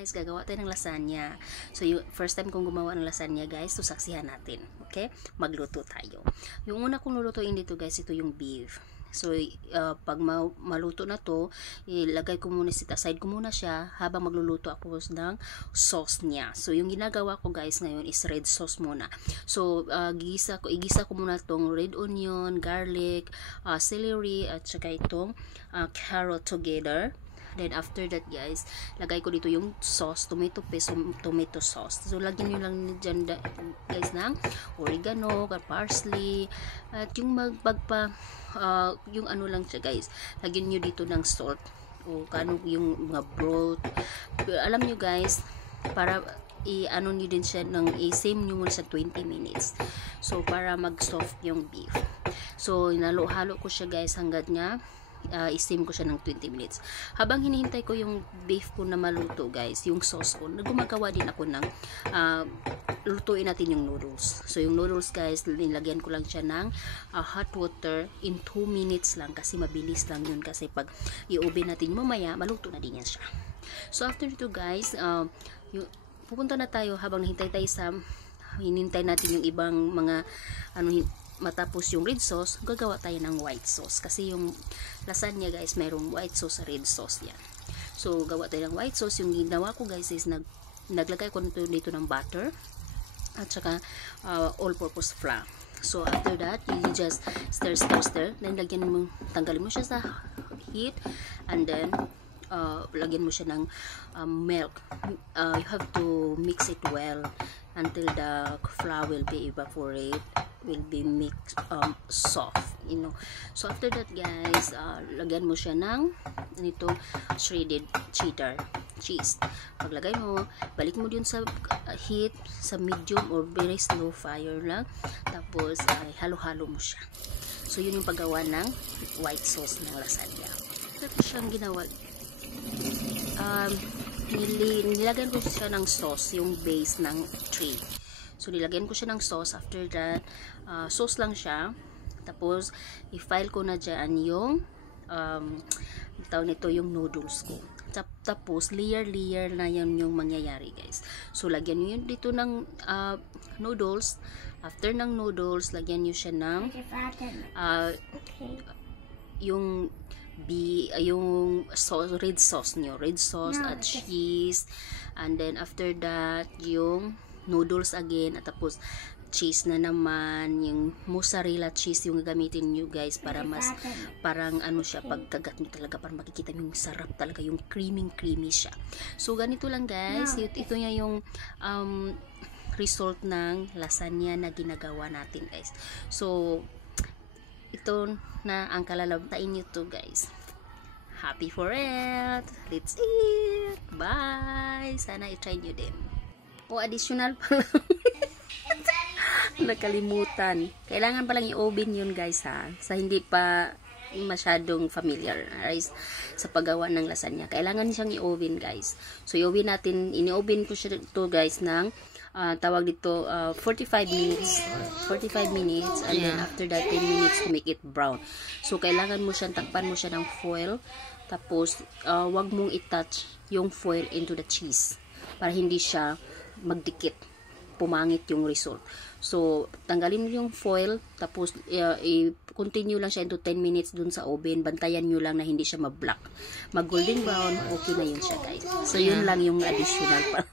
guys, gagawa tayo ng lasagna. So yung first time kong gumawa ng lasagna guys, so saksihan natin. Okay? Magluto tayo. Yung una kong lulutuin dito guys, ito yung beef. So pag maluto na to, ilagay ko muna aside ko muna siya habang magluluto ako ng sauce niya. So yung ginagawa ko guys ngayon is red sauce muna. So igisa ko muna tong red onion, garlic, celery at saka itong carrot together. Then after that guys, lagay ko dito yung sauce, tomato paste, tomato sauce. So lagyan nyo lang dyan guys ng oregano, parsley, at yung yung ano lang siya guys. Lagyan nyo dito ng salt o kano yung mga broth. Alam nyo guys, para i-ano nyo din siya ng i-same nyo muna sa 20 minutes. So para mag-soft yung beef. So inalo-halo ko siya guys hanggat nga i-steam ko siya ng 20 minutes. Habang hinihintay ko yung beef ko na maluto guys, yung sauce ko, gumagawa din ako ng lutuin natin yung noodles. So yung noodles guys, nilagyan ko lang siya ng hot water in 2 minutes lang kasi mabilis lang yun kasi pag i-oven natin mamaya, maluto na din yan siya. So after nito guys, pupunta na tayo habang hinihintay tayo hinintay natin yung ibang mga matapos yung red sauce, gagawa tayo ng white sauce. Kasi yung lasagna guys, mayroong white sauce, red sauce yan. So, gawa tayo ng white sauce. Yung ginawa ko guys is naglagay ko dito ng butter at saka all-purpose flour. So, after that, you just stir. Then, tanggalin mo siya sa heat and then lagyan mo siya ng milk. You have to mix it well until the flour will be evaporate, will be mixed soft, you know. So after that guys, lagyan mo siya ng shredded cheddar cheese. Paglagay mo, balik mo din sa heat, sa medium or very slow fire lang, tapos halo-halo mo siya. So yun yung paggawa ng white sauce ng lasagna. Ito siyang ginawa. Nilagyan ko siya ng sauce, yung base ng tray. So nilagyan ko siya ng sauce. After that, sauce lang siya. Tapos i-file ko na dyan yung tawag nito yung noodles ko. Tapos layer na yan yung mangyayari guys. So lagyan nyo yun dito ng noodles. After ng noodles, lagyan nyo siya ng yung sauce, red sauce nyo, at cheese, and then after that yung noodles again, at tapos cheese na naman, yung mozzarella cheese yung gagamitin nyo guys para mas parang ano siya, pagkagat nyo talaga parang makikita nyo yung sarap talaga, yung creamy siya. So ganito lang guys, ito niya yung result ng lasagna na ginagawa natin guys. So ito na ang kalalabtain nyo to guys. Happy for it! Let's eat! Bye! Sana i-try nyo din. O additional pa lang. Nakalimutan. Kailangan palang i-oven yun guys ha. Sa hindi pa masyadong familiar sa paggawa ng lasagna. Kailangan siyang i-oven guys. So i-oven natin, ini-oven ko siya to guys ng tawag dito 45 minutes and then after that 10 minutes to make it brown. So kailangan mo siyang takpan mo siya ng foil, tapos wag mong i-touch yung foil into the cheese para hindi siya magdikit, pumangit yung result. So tanggalin mo yung foil, tapos i-continue lang siya into 10 minutes dun sa oven. Bantayan nyo lang na hindi siya mag-black, mag golden brown, okay na yun siya guys. So yun lang yung additional pa.